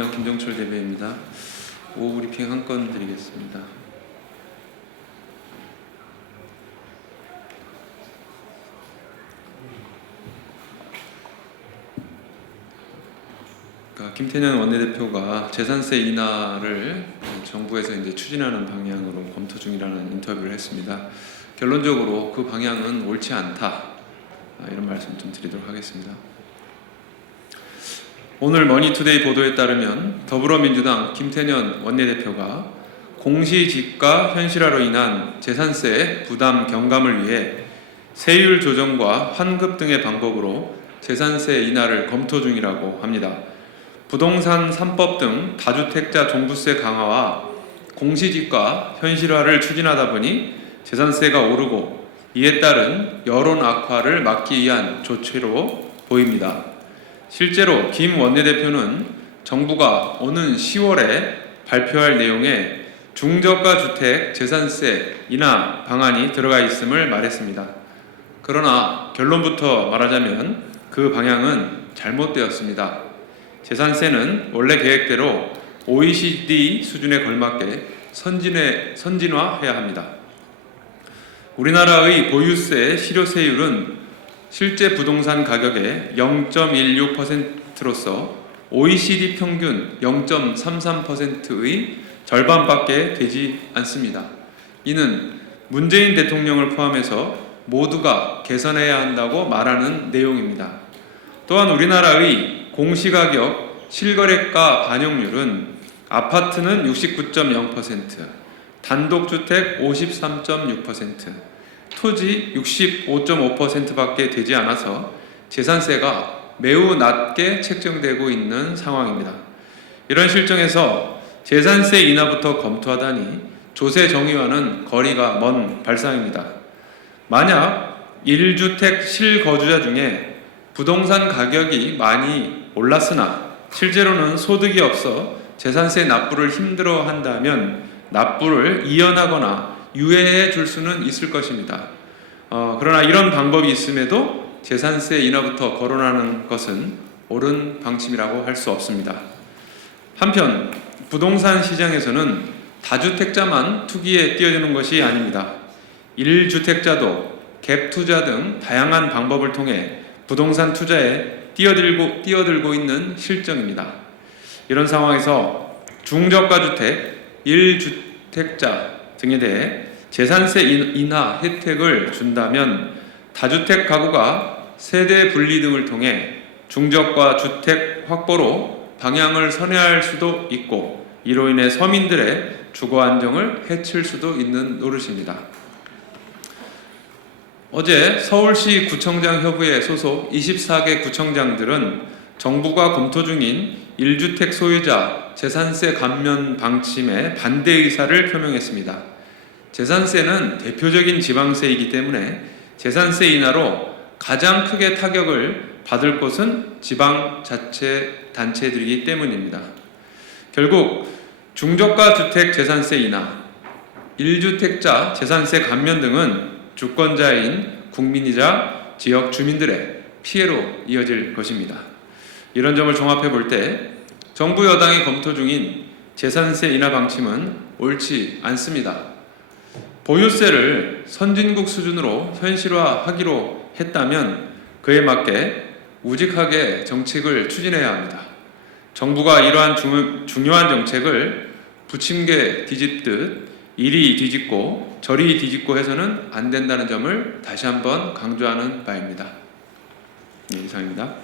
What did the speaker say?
더불어민주당 김정철 대변인입니다. 오후 브리핑 한 건 드리겠습니다. 김태년 원내대표가 재산세 인하를 정부에서 이제 추진하는 방향으로 검토 중이라는 인터뷰를 했습니다. 결론적으로 그 방향은 옳지 않다, 이런 말씀 좀 드리도록 하겠습니다. 오늘 머니투데이 보도에 따르면 더불어민주당 김태년 원내대표가 공시지가 현실화로 인한 재산세 부담 경감을 위해 세율 조정과 환급 등의 방법으로 재산세 인하를 검토 중이라고 합니다. 부동산 3법 등 다주택자 종부세 강화와 공시지가 현실화를 추진하다 보니 재산세가 오르고 이에 따른 여론 악화를 막기 위한 조치로 보입니다. 실제로 김 원내대표는 정부가 오는 10월에 발표할 내용에 중저가 주택 재산세 인하 방안이 들어가 있음을 말했습니다. 그러나 결론부터 말하자면 그 방향은 잘못되었습니다. 재산세는 원래 계획대로 OECD 수준에 걸맞게 선진화해야 합니다. 우리나라의 보유세 실효세율은 실제 부동산 가격의 0.16%로서 OECD 평균 0.33%의 절반밖에 되지 않습니다. 이는 문재인 대통령을 포함해서 모두가 개선해야 한다고 말하는 내용입니다. 또한 우리나라의 공시가격 실거래가 반영률은 아파트는 69.0%, 단독주택 53.6%, 토지 65.5%밖에 되지 않아서 재산세가 매우 낮게 책정되고 있는 상황입니다. 이런 실정에서 재산세 인하부터 검토하다니 조세 정의와는 거리가 먼 발상입니다. 만약 1주택 실거주자 중에 부동산 가격이 많이 올랐으나 실제로는 소득이 없어 재산세 납부를 힘들어 한다면 납부를 이연하거나 유예해 줄 수는 있을 것입니다. 그러나 이런 방법이 있음에도 재산세 인하부터 거론하는 것은 옳은 방침이라고 할 수 없습니다. 한편 부동산 시장에서는 다주택자만 투기에 뛰어드는 것이 아닙니다. 1주택자도 갭 투자 등 다양한 방법을 통해 부동산 투자에 뛰어들고 있는 실정입니다. 이런 상황에서 중저가 주택, 1주택자 등에 대해 재산세 인하 혜택을 준다면 다주택 가구가 세대 분리 등을 통해 중저가 주택 확보로 방향을 선회할 수도 있고 이로 인해 서민들의 주거 안정을 해칠 수도 있는 노릇입니다. 어제 서울시 구청장 협의회 소속 24개 구청장들은 정부가 검토 중인 1주택 소유자 재산세 감면 방침에 반대 의사를 표명했습니다. 재산세는 대표적인 지방세이기 때문에 재산세 인하로 가장 크게 타격을 받을 곳은 지방자치단체들이기 때문입니다. 결국 중저가 주택 재산세 인하, 1주택자 재산세 감면 등은 주권자인 국민이자 지역 주민들의 피해로 이어질 것입니다. 이런 점을 종합해 볼 때 정부 여당이 검토 중인 재산세 인하 방침은 옳지 않습니다. 보유세를 선진국 수준으로 현실화하기로 했다면 그에 맞게 우직하게 정책을 추진해야 합니다. 정부가 이러한 중요한 정책을 부침개 뒤집듯 이리 뒤집고 저리 뒤집고 해서는 안 된다는 점을 다시 한번 강조하는 바입니다. 이상입니다.